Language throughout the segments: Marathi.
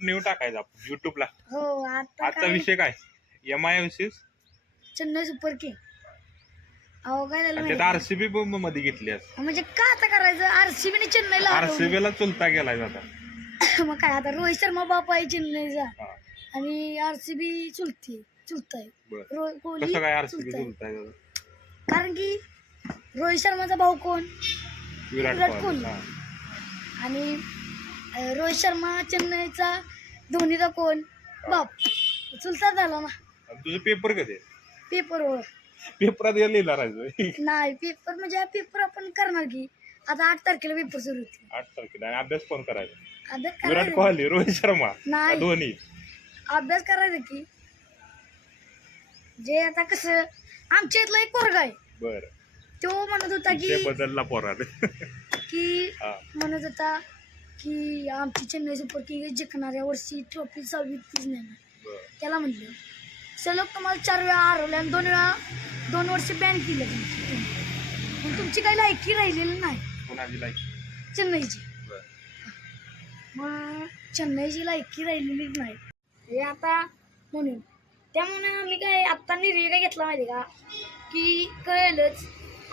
न्यू टाकायचा आपण युट्यूबला. हो आता आजचा काय विषय काय? MI versus Chennai super king. अहो काय झालं त्यात माहिती RCB मध्ये घेतली आज. का? म्हणजे का आता करायचं आरसीबी ने चेन्नईला हरवलं. RCB ला चुलता गेलाय आता. मग काय आता रोहित शर्मा बाप आहे चेन्नईचा हा, आणि आरसीबी चुलताय बरं. कोहली कसं काय RCB चुलताय. चुलताय? कारण की रोहित शर्माचा भाऊ कोण? विराट विराट कोहली. कोहली. हा. आणि रोहित शर्मा चेन्नईचा धोनीचा कोण? बाप. चुलता झाला ना आणि तुझं पेपर कधी आहे? पेपरवर. पेपरात लिहिला राहायचं. नाही पेपर म्हणजे पेपर आपण करणार की आता 8 तारखेला पेपर सुरू होतील. 8 तारखेला. आणि अभ्यास कोण करायचा? अभ्यास विराट करायचा कोहली, रोहित शर्मा, नाही. धोनी. अभ्यास करायचा की जे आता कसं आमच्या इथला एक पोरगा आहे बर, तो म्हणत होता की बदलला पोराने. की हा. म्हणत होता की आमची चेन्नई सुपर किंग जिंकणाऱ्या वर्षी ट्रॉफी 26 नाही. बर. त्याला म्हटलं सलग तुम्हाला 4 वेळा हरवले आणि 2 वर्ष बॅन केलं पण तुमची काही लायकी राहिलेली नाही कोणाची लायकी? चेन्नईची. बर. मग चेन्नईची लायकी राहिलेलीच नाही हे आता म्हणून त्यामुळे आम्ही काय आत्ता निर्णय काय घेतला माहिती का की कळलंच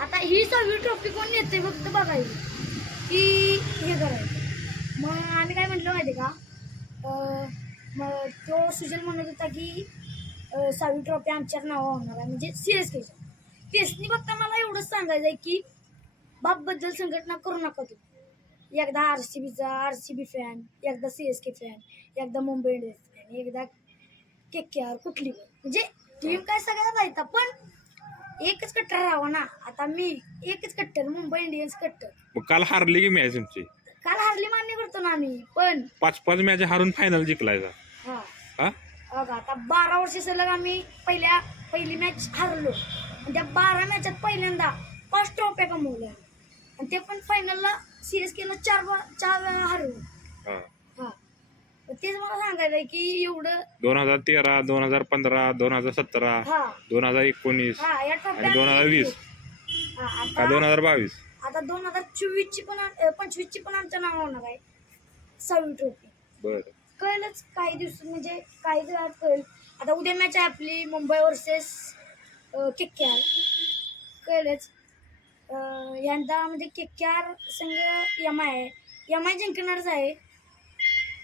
आता ही 6वी ट्रॉफी कोण येते फक्त बघायची की हे करायचं. मग आम्ही काय म्हटलं माहिती का मग तो सुजल म्हणत होता की 6वी ट्रॉफी आमच्याच नावावर होणार आहे म्हणजे CSKच्या. तेसनी फक्त मला एवढंच सांगायचं आहे की बापबद्दल संघटना करू नका तू. एकदा RCB फॅन, एकदा CSK फॅन, एकदा मुंबई इंडियन्स फॅन, एकदा KKR कुठली म्हणजे टीम काय सगळ्यात आहेत पण एकच कट्टर राहावं ना. आता मी एकच कट्टर मुंबई इंडियन्स कट्टर. मग काल हारली की मॅच तुमची? काल हारली मान्य करतो ना आम्ही पण 5 मॅच हारून फायनल जिंकलाय का? हा हा? बघा आता 12 वर्ष सलग आम्ही पहिली मॅच हारलो आणि त्या 12 मॅचात पहिल्यांदा 5 ट्रॉफ्या कमवल्या आणि ते पण फायनलला CSKला 4 वेळा हरवलं. हा. हा तेच मला सांगायचंय की एवढं 2013, 2015, 2017, हा 2019 हा या आणि ट्रॉफ्या 2020 हा का आता 2022? आता 2024 ची पण 25 ची पण आमच्या नाव होणार आहे 6वी ट्रॉफी. बर. कळलंच काही दिवस म्हणजे काही दिवसात कळेल. आता उद्या मॅच आहे आपली मुंबई वर्सेस KKR. कळलंच यंदा म्हणजे KKR संघ MI जिंकणारच आहे.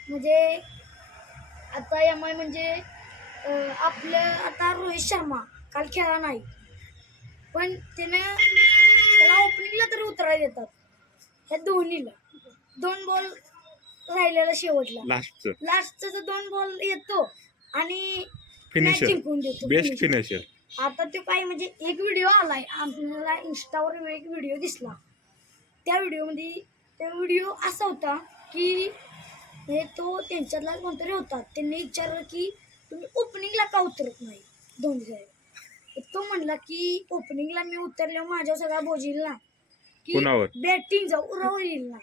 म्हणजे आता MI म्हणजे आपलं आता रोहित शर्मा काल खेळला नाही पण त्याला ओपनिंगला तरी उतरायला देतात. ह्या धोनीला 2 बॉल राहिलेला शेवटला लास्टचा 2 बॉल येतो आणि मॅच जिंकून देतो. Best finisher. आता तो काय म्हणजे एक व्हिडिओ आलाय आपल्याला इंस्टावर एक व्हिडिओ दिसला. त्या व्हिडिओ असा होता की तो त्यांच्यातला कोणतरी होता. त्यांनी विचारलं की तुम्ही ओपनिंगला का उतरत नाही धोनी साहेब. तो म्हणला की ओपनिंगला मी उतरल्यावर माझ्या सगळा बोज येईल ना की बॅटिंगचा उरावर येईल ना.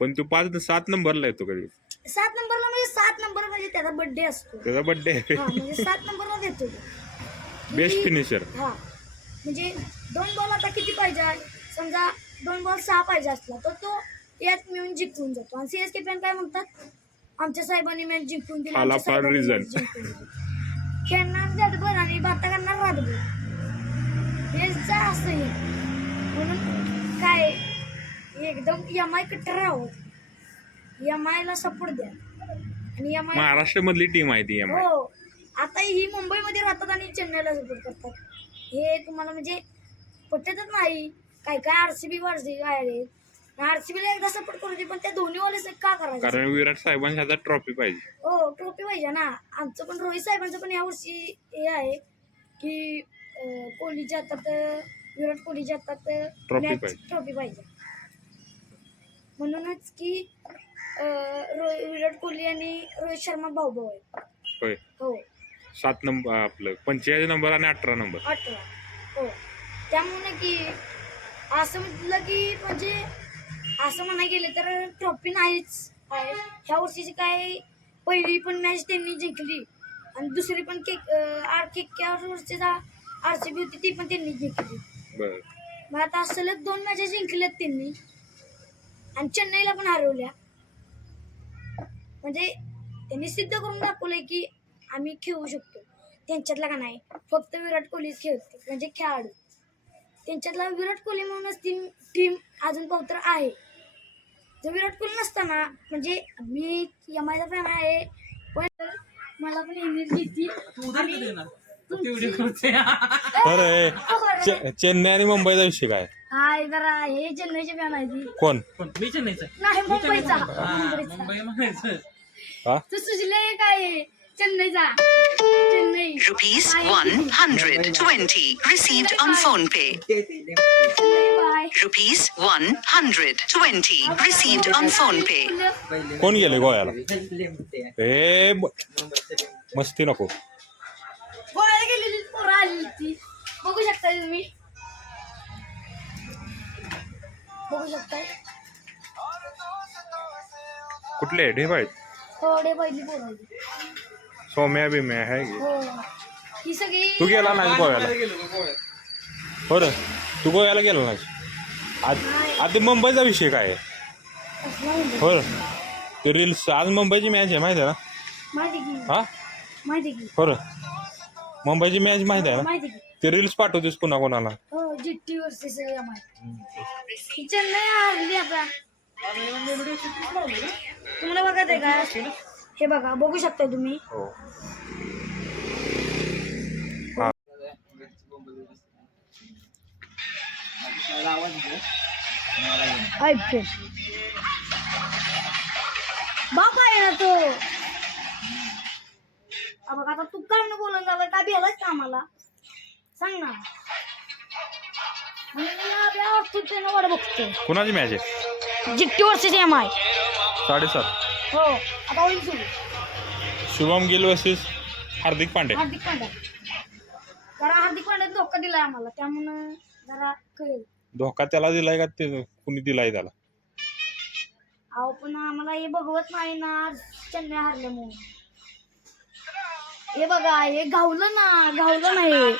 पण तू 5-7 नंबरला येतो कधी? 7 नंबरला म्हणजे 7 नंबर म्हणजे त्याचा बर्थडे असतो. त्याचा बर्थडे हा म्हणजे 7 नंबरला देतो बेस्ट फिनिशर. हा म्हणजे 2 बॉल आता किती पाहिजे समजा 2 बॉल 6 पाहिजे असला तर तो यात मिळून जिंकून जातो. आणि CSK फॅन काय म्हणतात आमच्या साहेबांनी मॅच जिंकून दिली, आमच्या साहेबांनी मॅच जिंकून दिली. खेळणार रातभर आणि बाता करणार रातभर हेच असं म्हणून काय एकदम MI कट्टर राहत. MI ला सपोर्ट द्या आणि MI महाराष्ट्र मधली टीम आहे ती MI. हो आता ही मुंबईमध्ये राहतात आणि चेन्नईला सपोर्ट करतात. हे तुम्हाला म्हणजे पटतच नाही. काय RCB आहे RCBला एकदा सपोर्ट करू दे पण त्या धोनीवाले का करायचं? कारण विराट साहेबांची आता ट्रॉफी पाहिजे. हो ट्रॉफी पाहिजे ना. आमचं पण रोहित साहेबांचं पण यावर्षी हे आहे की कोहलीच्या हातात विराट कोहलीच्या हातात ट्रॉफी पाहिजे. म्हणूनच की विराट कोहली आणि रोहित शर्मा भाऊ आहेत. हो 7 नंबर आपलं 45 नंबर आणि 18 नंबर. 18 हो त्यामुळे की असं म्हटलं की म्हणजे असं म्हणाय गेले तर ट्रॉफी नाहीच आहे. ह्या वर्षीची काय पहिली पण मॅच त्यांनी जिंकली आणि दुसरी पण KKR वर्षी RCB होती ती पण त्यांनी जिंकली. मग आता सलग 2 मॅचेस जिंकल्यात त्यांनी आणि चेन्नईला पण हरवल्या. म्हणजे त्यांनी सिद्ध करून दाखवलंय की आम्ही खेळू शकतो. त्यांच्यातला का नाही फक्त विराट कोहलीच खेळते म्हणजे खेळाडू. त्यांच्यातला विराट कोहली म्हणूनच टीम अजून पवित्र आहे. जर विराट कोहली नसताना म्हणजे मी MIचा फॅन आहे पण मला पण एनर्जी येते. बरं चेन्नई आणि मुंबईचा विषय काय? हाय जरा हे चेन्नईचे फॅन आहे ती. कोण? मी चेन्नईचा. नाही मुंबईचा. मुंबई म्हणायचं. हा तू सुजले काय चेन्नईचा. Chennai Rupees 120 received on phone pay. Chennai bye. Rupees 120 received on phone pay. कोण गेले गोव्याला? मस्ती नको. गोव्याला गेलेली पोरं आलेली ती बघू शकताय तुम्ही. बघू शकताय कुठले ढेब आहेत? थोडे पहिली पोरं आली. सौम्या बिम्या आहे की? हो ही सगळी तू गेला नाही गोव्याला? बरं तू गोव्याला गेला नाही. आधी मुंबईचा विषय काय आहे? बरं ते रील्स आज मुंबईची मॅच आहे माहिती आहे ना? माहिती की हा माहिती की बरं मुंबईची मॅच माहिती आहे ना? माहिती की ते रील्स पाठवतेस पुन्हा कोणाला? हो GT वर्सेस MI. ही चेन्नई हारली आता. तुम्हाला बघत आहे का? हे बघा बघू शकता तुम्ही. हो IPL बाप आहे ना तो. बघ आता तू काय न बोलून झालं काय भेलाच का आम्हाला सांग ना. वाट बघतो. कुणाची मॅच आहे? GT versus MI. 7:30. हो आता होईल सुरू. Shubham gill versus Hardik Pandya. हार्दिक पांड्या. कारण हार्दिक पांड्या धोका दिलाय आम्हाला त्यामुळं जरा कळेल. धोका त्याला दिलाय का ते कुणी दिलाय त्याला? अहो पण आम्हाला हे बघवत नाही ना चेन्नई हारल्यामुळे. हे बघा हे गावलं नाही.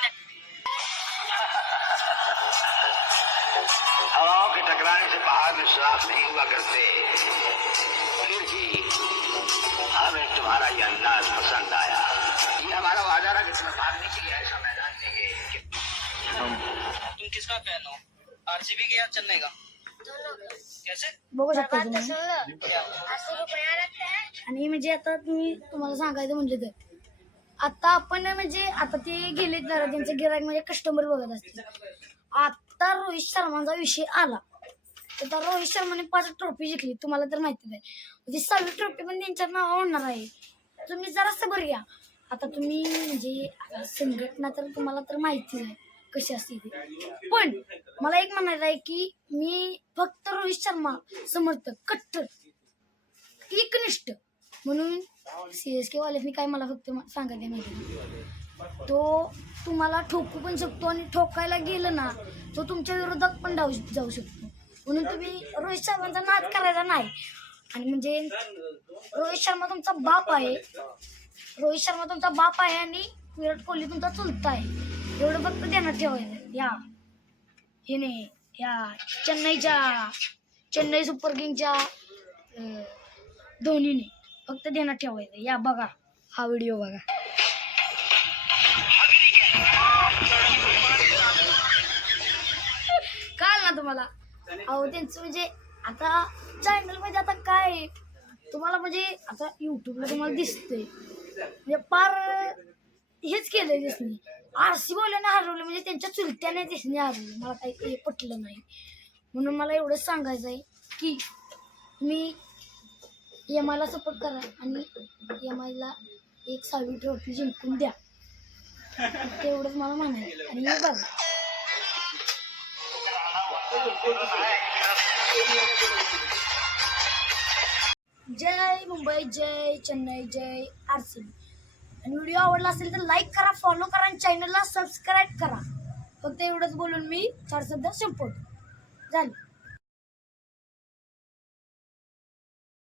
हवाओं के टकराने से पहाड़ में साफ नहीं हुआ करते. फिर भी हमें तुम्हारा ये अंदाज पसंद आया. ये हमारा वादा रहा कि तुम्हें भागने के लिए ऐसा मैदान देंगे. तुम किसका फॅन हो? RCB का या चेन्नई का? कैसे? बघू शकता तुम्ही. आणि म्हणजे आता तुम्हाला सांगायचं म्हटलं तर आता आपण म्हणजे आता ते गेले जरा त्यांचं गिराईक म्हणजे कस्टमर बघत असतील. आता रोहित शर्माचा विषय आला तर आता रोहित शर्माने 5 ट्रॉफी जिंकली तुम्हाला तर माहितीच आहे. ती 6वी ट्रॉफी पण त्यांच्या नावावर होणार आहे. तुम्ही जरा सबर घ्या. आता तुम्ही म्हणजे संघटना तर तुम्हाला तर माहितीच आहे कशी असते ती. पण मला एक म्हणायचं आहे की मी फक्त रोहित शर्मा समर्थक कट्टर एकनिष्ठ म्हणून CSK वाल्यानी काय मला फक्त सांगायचं माहिती तो तुम्हाला ठोकू पण शकतो आणि ठोकायला गेलं ना तो तुमच्या विरोधात पण जाऊ शकतो. म्हणून तुम्ही रोहित शर्माचा नाद करायचा नाही. आणि म्हणजे रोहित शर्मा तुमचा बाप आहे. रोहित शर्मा तुमचा बाप आहे आणि विराट कोहली तुमचा चुलता आहे. एवढं फक्त ध्यानात ठेवायचं. या चेन्नई सुपर किंगच्या धोनीने फक्त ध्यानात ठेवायचं. या बघा हा व्हिडिओ बघा. कळलं ना तुम्हाला? अहो त्यांचं म्हणजे आता चॅनल मध्ये आता काय तुम्हाला म्हणजे आता युट्यूबला तुम्हाला दिसतंय म्हणजे पार हेच केलंय दिसणे. RCB वाल्याने हरवलं म्हणजे त्यांच्या चुलत्याने दिसणे हरवलं. मला काही पटलं नाही. म्हणून मला एवढंच सांगायचं आहे की तुम्ही MIला सपोर्ट करा आणि MIला एक 6वी ट्रॉफी जिंकून द्या. तेवढंच मला म्हणायचं. आणि हे बघा जय मुंबई, जय चेन्नई, जय RCB. आणि व्हिडिओ आवडला असेल तर लाईक करा, फॉलो करा आणि चॅनलला सबस्क्राईब करा. फक्त एवढंच बोलून मी 4 शब्द संपवतो. झालं.